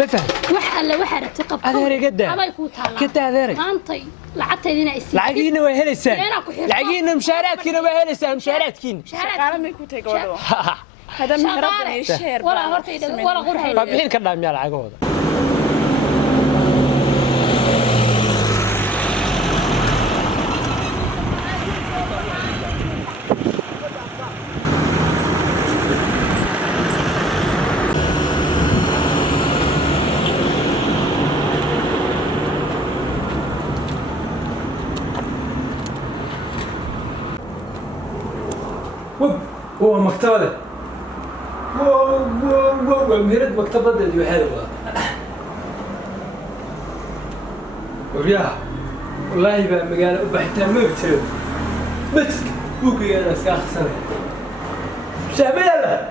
ما فهم وحلا وحرت قب أديري قدام أبا يكون تلا كده أديري أنتي لعبتي دينا إسي لعجينا وهلسان أنا كحير لعجينا مشارات كنا وهلسان مشارات كين أنا ما كنت أقوله هذا مهرب الشهر ولا هرتي ولا غرحي طب الحين كنا عم يلعب هذا هو مكتبه مهرد مكتبه دي حلوه ورياح والله بقى مقال بحتى مبتل بس بوكي انا ساخ سنه شابيله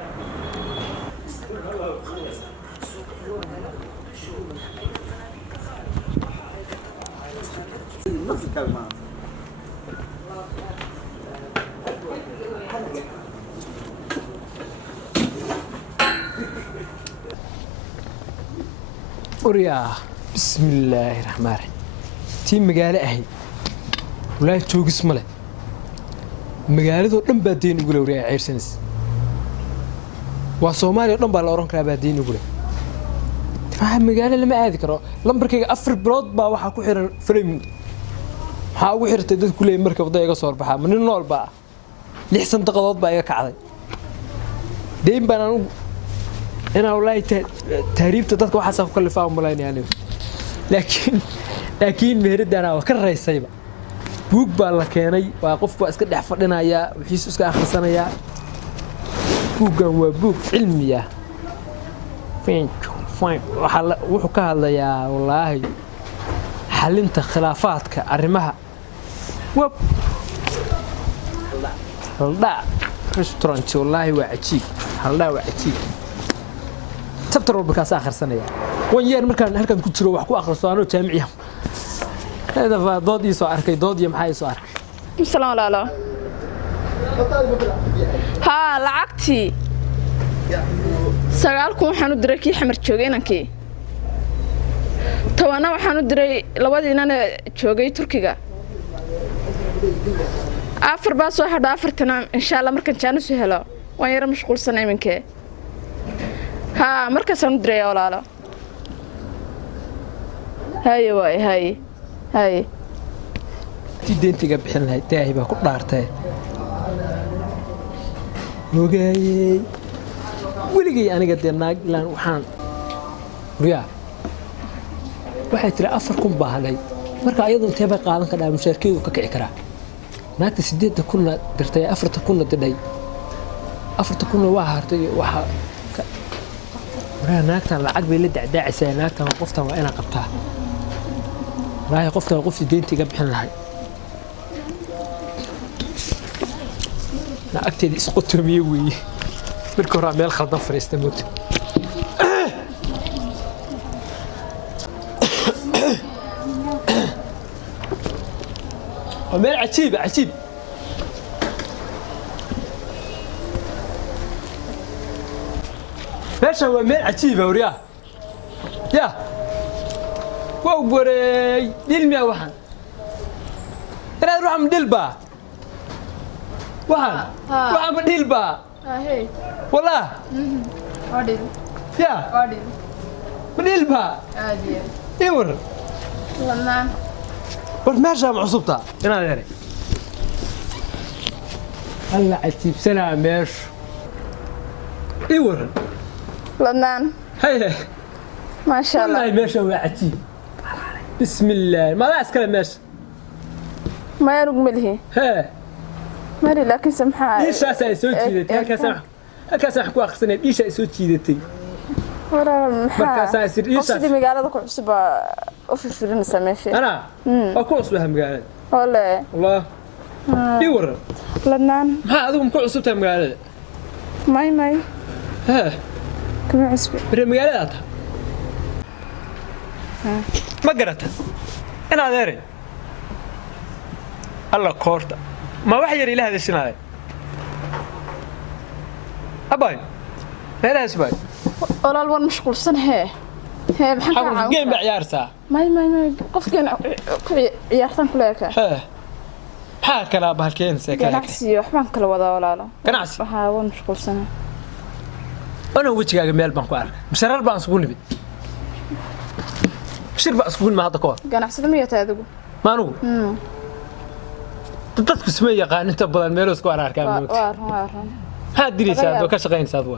وريا بسم الله الرحمن الرحيم تيم مقالة أهي ولا توقس مله مقالة دم بدين يقول وريا عير سنس وصومالي دم بالأوران كلا بدين يقول فهم مقالة لما أذكره لمبركي أفر برود با وحا كحير فريم waxaa ugu xirtay dad kulay markab wada iga soo baxaa min nool baa 6 daqiiqadood baa iga kacday deyn baan أنا والله تهريبت dadka waxa soo kalifaa u malaynayaan laakiin meheradana waa ka raysayba buug baa la keenay waa qofku iska dhex fadhinaya wixiis iska akhrisanaya buugan waa buug cilmi ah waxa wuxuu ka hadlayaa wallahi xalinta khilaafaadka arrimaha wab halda restaurant wallahi waa cajiib halda waa cajiib tabtar walba ka akhrisanaya wan yeer markaan halkan ku jiro wax ku akhriso anoo jaamiciya هذا فضاد يسوع أركي ضاد يم حي يسوع السلام لا لا ها لعقتي سألكم حنو دركي حمر تشوجينا كي توانا وحنو دري لوادي أنا تشوجي تركيا أفر باس واحد أفر تنام إن شاء الله مركز كانوا سهلا وين مشغول سنة من كي ها مركز سندري ولا لا هاي واي هاي تدينتي قبل لها تاهي بقى كل دارته وجاي ولقي أنا قد الناق لان وحان ريا waxay tiri afar kun baa halay marka ayadoo teeba qaadan ka dhaa mushaarkeedu ka kici kara naagta 8 kun dirtay 4 kun diday 4 kun waa hartay waxa naagta lacag bay la dacdaacaysaa naagta qoftan waa ina qabtaa راهي قفت قفت دينتي قبل لهاي لا أكتد إسقطهم يوي بالكرة ميل خلطان فريست موت وميل عجيب عجيب ليش هو ميل عجيب ورياه يا وأقولي دلمي وحن أنا أروح من دلبا وحن وحن من دلبا هاي والله أدين يا أدين من دلبا أدين يور لما قلت ما جامع عصبتها أنا غيري هلا عتيب سنة ماش يور لما هاي ما شاء الله والله ماشي هو عتيب بسم الله ما لا أسكر ماشي ما يرق ملهي ها ماري لكن سمحة إيش أسأل سوتشي دتي هكذا سمح كوا خسنة إيش سوتشي دتي ورا مركز أسير إيش قصدي مقالة ذكر حسبة أوفيس لنا سماشي أنا أكون أصبح مقالة ولا والله يور لبنان ها هذا مكون أصبتها مقالة ماي ها كم عصبي برا مقالاتها ما قرأتها أنا داري الله كورتا ما وحي يري لها هذا السنة أباي لا أسباي ولا الوان مشغول سنة hee maxaan ka حاول جيم بعيارسا may qofkeen ku ciyaartan kuleeka ها maxaa kala bahalkeen seekada ganacsi waxbaan kala wadaa walaalo ganacsi waxaa waan mashquulsanaa أنا وجهي ميل بانكو أرك بسرعة بانسكون نبي بشر بانسكون ما هذا كور ganacsada ma yataa adigu ما نو تدك سمية قان أنت بدل ميلوس كور أرك موت waa هاد دريس هذا وكاش غين سادوا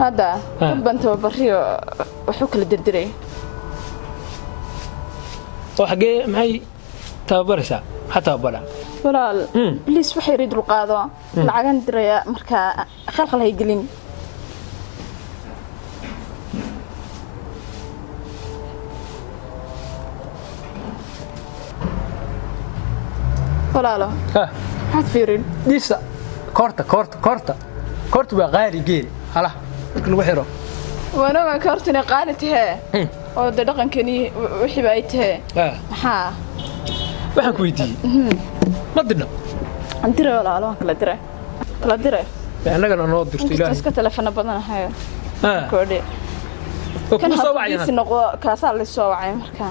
hadda dad baan tababariyo wuxuu kala dirdiray وحقي معي تابرسا حتى بلا walaal please waxay rid qaado lacagan diraya marka khalkhal hay gelin walaalo ها had fiirin ديسا كورتا بغالي جيل هلا كل وحيرو وانا ما كارتنا قالت هي oo de dhaqankani wixii bay tahay maxaa waxaan ku weydiiyey ma dirno andire walaalo kala dire annagana noo dirto ilaahay iska telefoon badan ahay koodhe oo ku soo wacayna si noqdo kaasa la soo wacay marka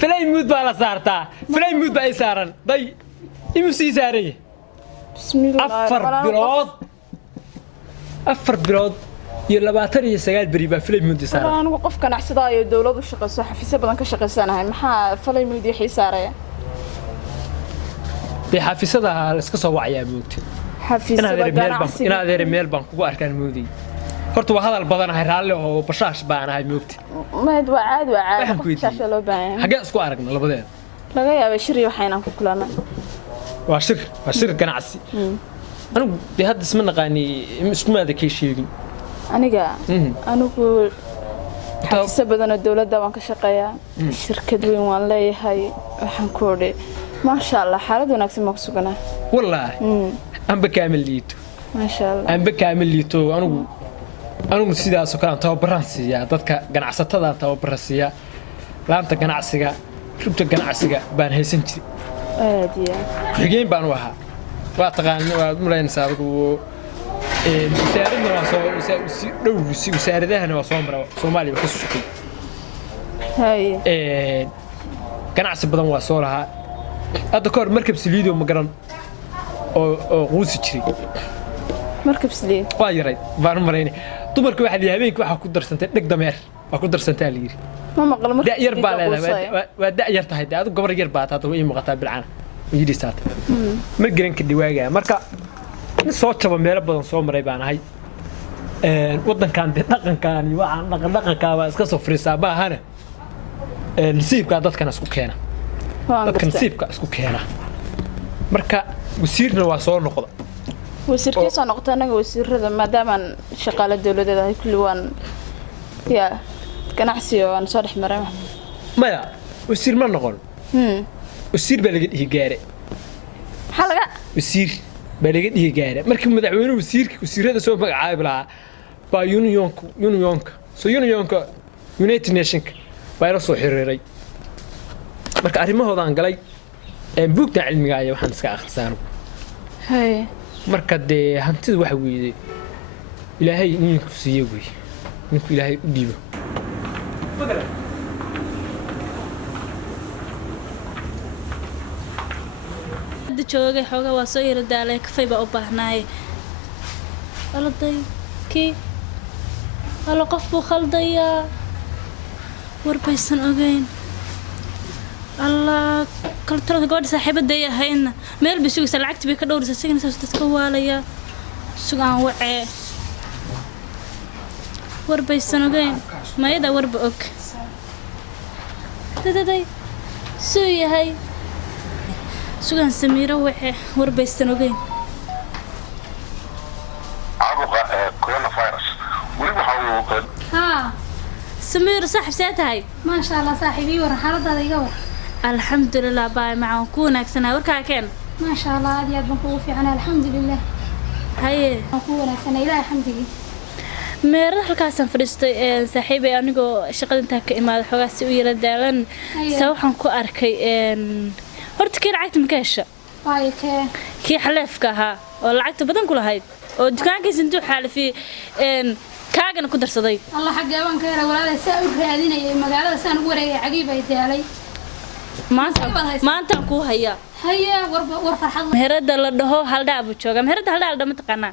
فلاي مود بقى صارتا فلاي مود بقى سارن ضي إمسي ساري بسم الله أفر برود يلا باتري سجال بريبا فلاي مود سارن أنا وقف كان عصداي الدولة والشقة صح في سبب أنك شقة سنة محا فلاي مود يحيي ساري بحافظها اسكسو وعيا موت حافظ أنا هذا ميل بانك وأركان مودي horta waa hadal badan ahay raalle oo bashaash baan ahay moogti ma waa caadi shaash loo baahan xagee isku aragna labadeed laga yaabay shir iyo waxayna ku kulana waa shir ganacsi anigu hadda isma naqaani isku maada ka sheegin anigu xafisa badan oo dawladda waan ka shaqeeyaa shirkad weyn waan leeyahay waxaan ku odhay maasha Allah xaalad wanaagsan ma ku suganaa wallahi amba kaamil liito maasha Allah amba kaamil liito anigu sidaas oo kale aan tababaran siiyaa dadka ganacsatada aan tababaran siiyaa laanta ganacsiga rubta ganacsiga baan haysan jiray xigeen baan u ahaa waa taqaan waa muleynaysaa adigu wasaaradna waa soo dhowrisi wasaaradahana waa soo mara Soomaaliya ka soo shaqeey ganacsi badan waa soo lahaa hadda ka hor markab saliido ma garan oo quusi jiray markab saliid waa yaray baan mareynay dumarka waxa la habeenkii waxa ku darsantay dhig dameer waa ku darsantay la yiri ma maqal markab da yar baa leedahay waa da yar tahay adigu gabar yar baa tahay way muuqataa bilcana yiri saata ma garan ka diwaaga marka soo jaba meel badan soo maray baan ahay wadankan dhaqankan iyo waxaan dhaqanka waa iska soo fariisaa baahana nasiibka dadkana isku keena dadka nasiibka isku keena marka wasiirna waa soo noqda wasiirkii soo noqotay anaga wasiirada maadaama shaqaale dawladeed ay kulli waan ya ganacsi oo aan soo dhexmaray maya wasiir ma noqon wasiir baa laga dhigi gaare xalaga wasiir baa laga dhigi gaare markii madaxweynuhu wasiirada soo magacaabay lahaa baa unionka United Nations baa la soo xiriiray marka arrimahooda aan galay buugta cilmiga ay waxaan iska akhrisaano marka de hantida waxa weeyay ilaahay ninku siiyo weey ninku ilaahay u dhiibo joogay xogaa waa soo yara daalay kafay baa u baahnaay aladay ala qof buu khaldayaa warbaysan ogeyn الله كل ترى قاعد صاحبة دي هينا ميل بيسوي سلعت بيك دور سجن سوت تكواليا سجان وعي ورب السنوين ما يدا ورب أوك داي سوي هاي سجان سميرة وعي ورب السنوين كورونا فيروس ولي ها سميرة صاحب ساعتها ما شاء الله صاحبي ورحالة هذا يقول الحمد لله باي معهم كونك سنة وركع كان ما شاء الله هذه بنكون في عنا الحمد لله هاي بنكون سنة إلى الحمد لله meeraha halkaasaan fadhiistay saaxiibay anigoo shaqada inta ka imaado xogaasi u yara daalan saa waxaan ku arkay horta kii lacagta ma ka hesha kii xaleefka ahaa oo lacagta badan ku lahayd oo dukaankiisa intuu xaalifiyey kaagana ku darsaday الله حق أبان كيرا ولا ساعة رادينا مقالة سان ورقة عجيبة يتالي maanta ku haya هيا ورفرح الله meherada la dhaho haldhaa buu joogaa meherada haldhaa ma taqaanaa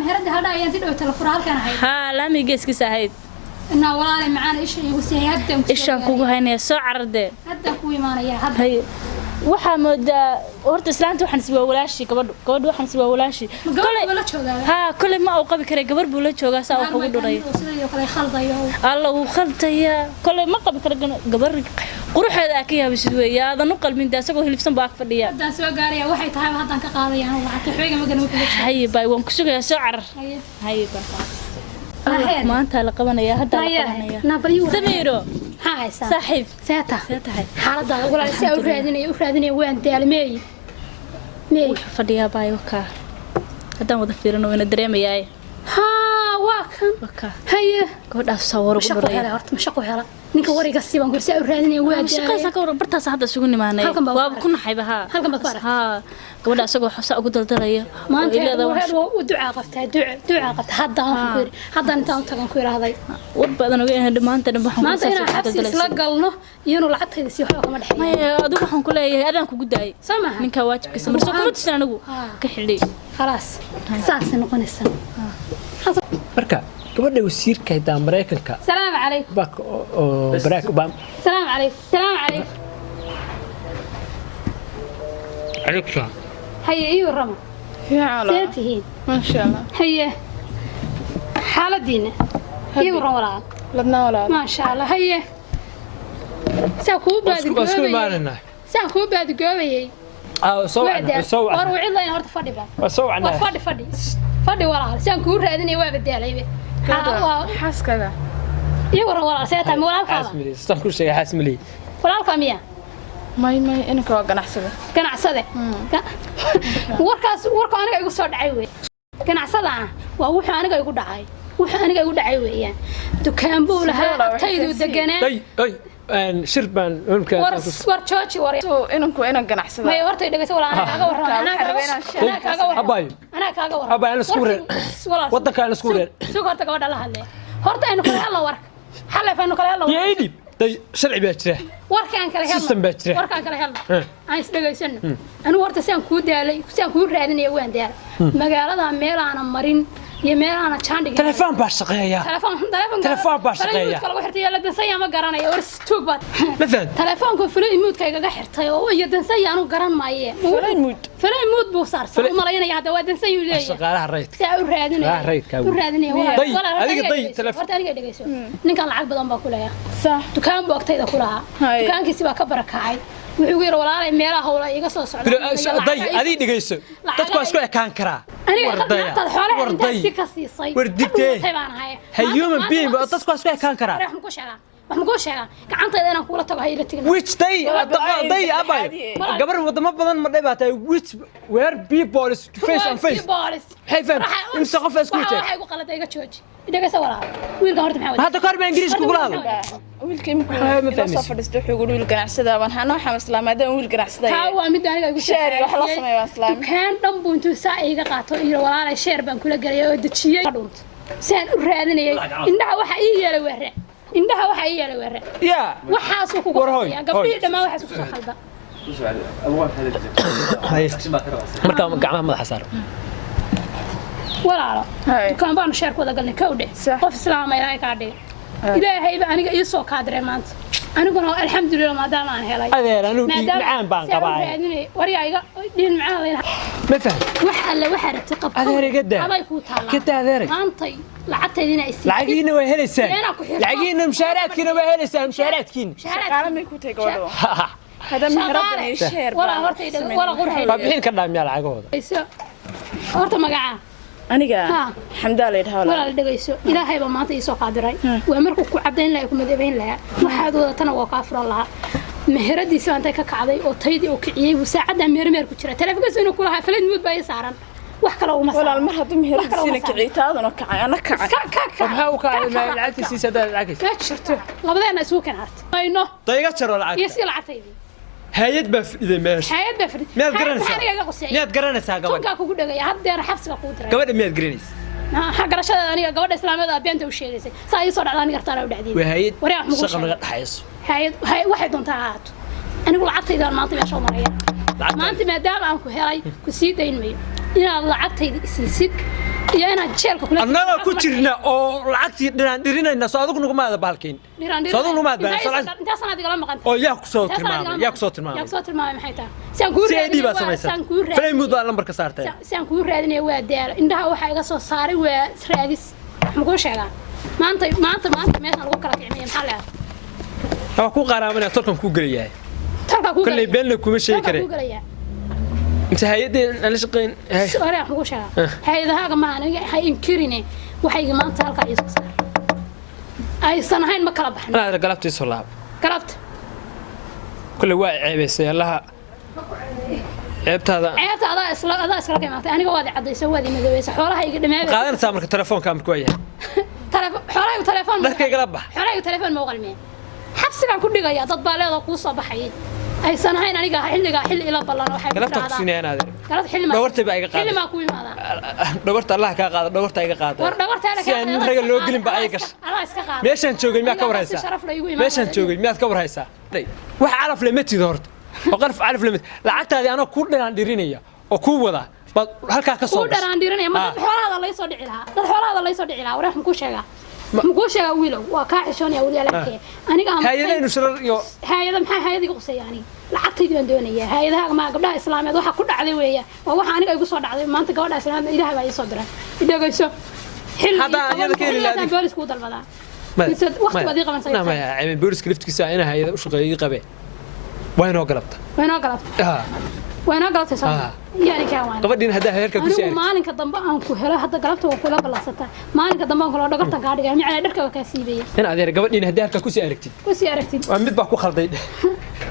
مهرد هذا ينتي دو تلفرال كان هاي ها laami geeskiisa ahayd إنه ولا معانا إيش يوسي هدا ishaan kugu haynaya soo carardee هدا كوي معنا يا هدا hay waxaa moodaa horta islaanta waxaan iswaa walaashii gabadhu waxaan iswaa walaashii قولي ولا شو ذا ها kulay ma uu qabi karay gabar buu la joogaa saa wax ugu dhuray alla uu khaldaya kulay ma qabi karo gabar quruxeeda ka yaabis weeye aadan u qalmin daa asagoo hilifsan baa fadhiya هدا سو غاريا waxay tahay hadan ka qaadayaan waxa xooga ma garan ku hay bay waan ku sugayaa soo carar hay baa maanta la qabanaya hadda la qabanaya Samiro هايسا صاحب ساتا tahay xaalada walaal si u raadinay waan daalmeey fadhiya baayo ka haddaan wada fiirino ina dareemayaa ha waa kan haye gabadhaas sawir ugu dhuray horta ma shaqo hela ninka wariga siiban gursi u raadinay waan shaqaysan ka waran bartaas hadda isugu nimaanay waa ku naxay baha halkan baad ku arag ha gabadhaas asagoo xasa ugu daldalaya maanta uu ducaa qabtaa hadda inta aan tagan ku iraaday war badan uga yahay maanta dhan waxaan maanta inaan xabsi isla galno iyanu lacagtayda si waxba kama dhaxeeyo adigu waxaan ku leeyahay adaan kugu daayay samaha ninka waajibkiisa marso kuma tusaan anigu ka xilay خلاص saas noqonaysa marka gabadha wasiirka daa Mareykanka السلام عليكم bak oo Barack Obama السلام عليكم السلام عليكم عليكم هيا ايوه رمى يا علا سيتهين ما شاء الله هيا حالة دينا ايوه رمى لبنا ولا ما شاء الله هيا ساكو بعد اسكو قوبي مالنا ساكو بعد قوبي سو وروع الله ينورت فدي با سو عنا فدي ولا ساكو رادني waa badalay حاسكا iyo wala seeta ma walaalka حاسملي استنكر شيء حاسملي walaalka miya may inaka waa ganacsade warka aniga igu soo dhacay weey ganacsada waa wuxuu aniga igu dhacay weeyaan dukaan buu lahaa taydu deganaa ان شربان ممكن war jooji war inanku ganacsada may horta dhageyso wala anaga warran aba aan isku reer wadanka aan isku reer soo horta gabadha la hadlay horta aynu kala hadlo warka xalafaynu kala hadlo yeedib day sharci baa jira warkaan kala hadlo system baa jira warkaan kala hadlo aan is dhageysano anu horta saan ku daalay saan ku raadinay waan daalay magaalada meel aan marin iyo meel aan jaandhig telefoon baa shaqeeya telefoon baa shaqeeya kala xirtay la dansaya ma garanayo war stoog baad ma fahad telefoonka fulay moodka iga xirtay oo iyo dansaya aanu garan maaye fulay mood buu saarsan u malaynaya hada waa dansayu leeyahay shaqaalaha raydka saa u raadinay wala adiga day telefoon horta aniga dhageyso ninkan lacag badan baa ku leeyahay صح dukaan buu agtayda ku lahaa dukaankiisa baa ka barakacay wuxuu yiri walaalay meelaha hawla iga soo socda day adii dhageyso dadku isku ekaan kara wardayay human being dadku isku ekaan kara waxaan sheegaa gacantayda inaan kula tago hayla tigin which day abay gabar wadamo badan ma dhibaatay which where people is face on face hay fam imsa qof isku jeed waxay ku qaladay iga jooji idagaysa walaal wiilka horta maxaa hada kor baan ingiriis ku gulaado wiilka imika soo fadhiisto wuxuu ugu wiil ganacsada baan hano waxaan islaamaadeen wiil ganacsada taa waa mid aniga igu sheeri wax la sameeyo islaam kan dhan buu intuu saa iga qaato iyo walaalay sheer baan kula galay oo dajiyay dhunt saan u raadinayay indhaha waxa ii yeelay weerre indhaha waxa ii yeelay weerre ya waxaas ku qoraya gabdhii dhamaan waxaas ku soo khalda marka gacmaha madaxa saar walaalo dukaan baan sheer ku wada galnay kawdhe qof islaam ilaahay ka dhig ilaahay ba aniga ii soo kaadray maanta aniguna alxamdulillah maadaama aan helay adeer anu macaan baan qabaa wariyayga dhiin macaan leena ma fahad wax alla waxa rabtay qabka adeer iga daa aday ku taala ka daa adeer maantay lacagteedina isii lacagiina way helaysaa lacagiina mushaaraadkiina way helaysaa mushaaraadkiina shaqaale may ku tahay gabadho hada meherada ay sheer wala horta wala qurxay bixin ka dhaamiya lacagooda horta magaca aniga xamdaa leeyahay wala dhageyso ilaahay ba maanta ii soo qaadiray waa markuu ku cadeyn lahaa ku madabeyn lahaa waxaad wadatana waa ka afran lahaa meheradiisa antay ka kacday oo taydii oo kiciyay uu saacada meermeer ku jira telefoonkiisa inuu kula hafalad mud baa saaran wax kale uma walaal mar haddii meheradiisa kicitaadana kacay ana kacay maxaa uu ka hadlay lacagtiisa dad lacagtiisa ma jirto labadeena isugu kan harta ayno dayga jaro lacag iyo si lacagtaydi hay'ad baa fidday meesha hay'ad baa fidday miyaad garanaysaa gabadha kugu dhagay haddeer xabsiga ku diray gabadha miyaad garanaysaa garashada aniga gabadha islaamada beenta u sheegaysay saa ay soo dhacdaan gartaan u dhacday وهايد wareer wax mugu شغل sheegay dhaxayso hay waxay doontaa haato anigu lacagtayda maanta meesha maraya maanta maadaama aan ku helay ku sii dayn mayo inaad lacagtayda isiisid iyo inaad jeelka kula annaga ku jirna oo lacagtii dhinaan dhirinayna soo adigu nagu maada baalkiin soo adigu nagu maada baalkiin inta sanad igala maqan oo yaa ku soo tilmaamay yaa ku soo tilmaamay maxay tahay saan ku raadinay saan ku raadinay faleemud waa lambarka saartay saan ku raadinay waa daal indhaha waxa iga soo saaray waa raadis muxuu sheegaa maanta meesha lagu kala kiciyay maxaa leeyahay ku qaraamanaa tolkan ku galiyaa tolka ku kale been kuma sheegi kare انت هيدين انا شقين سؤال اخو شغا هيدا ما انا هي انكريني waxay maanta halka ay soo saar ay sanahayn ma kala baxna انا قلبتي soo laab قلبت كل waa ceebaysay allaha ceebtaada isla qiimaatay aniga waad cadeysay waad madaweysa xoolaha iga dhameeyay qaadanaysa marka telefoonka markuu yahay xoolaha dadka igala bax xoolaha ma qalmeen xabsigan ku dhigaya dad baa leedo ku soo baxay ay sanahayn aniga xilli ila ballan waxay galabta ku siinayaan galabta xilli ma dhawarta baa iga qaad xilli ma ku imaada dhawarta allah ka qaado dhawarta iga qaado war dhawarta si aan raga loo gelin baa ay gash allah iska qaado meeshan joogay miyaa ka warhaysaa meeshan joogay miyaad ka warhaysaa wax calaf leh matid horta oo qalf calaf leh lacagtaadii anoo ku dhinaan dhirinaya oo ku wada bad halka ka soo ku dhinaan dhirinaya ma dad xoolaha la soo dhici lahaa dad xoolaha la soo dhici lahaa war waxaan ku sheegaa muxuu sheegaa wiilow waa ka xishoonaya waliya laakiin aniga hay'adaha shirar iyo hay'ada maxay hay'adiga qusayani lacagtaydi baan doonayaa hay'adaha ma gabdhaha islaameed waxa ku dhacday weeya waa waxa aniga igu soo dhacday maanta gabadha islaameed ilaahay baa ii soo diray idagayso xil hada ayada ka ilaalin boolisku dalbadaa waqti baad ii qaban sayay ma ay booliska liftiisa ina hay'ada u shaqeeyay qabe waynoo galabta waynoo galabtay soo يعني كمان gabadhin hadaa heerka ku sii maalinka dambe aan ku helo hadda galabta waa kula ballansata maalinka dambe aan kula dhagarta gaadhiga micna dharka ka siibaya in adeer gabadhin hadaa heerka ku sii aragtid waa mid baa ku khalday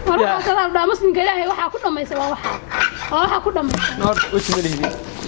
waxa kala muslimka ilaahay waxa ku dhameysay waa waxa ku dhameysay noor wajhi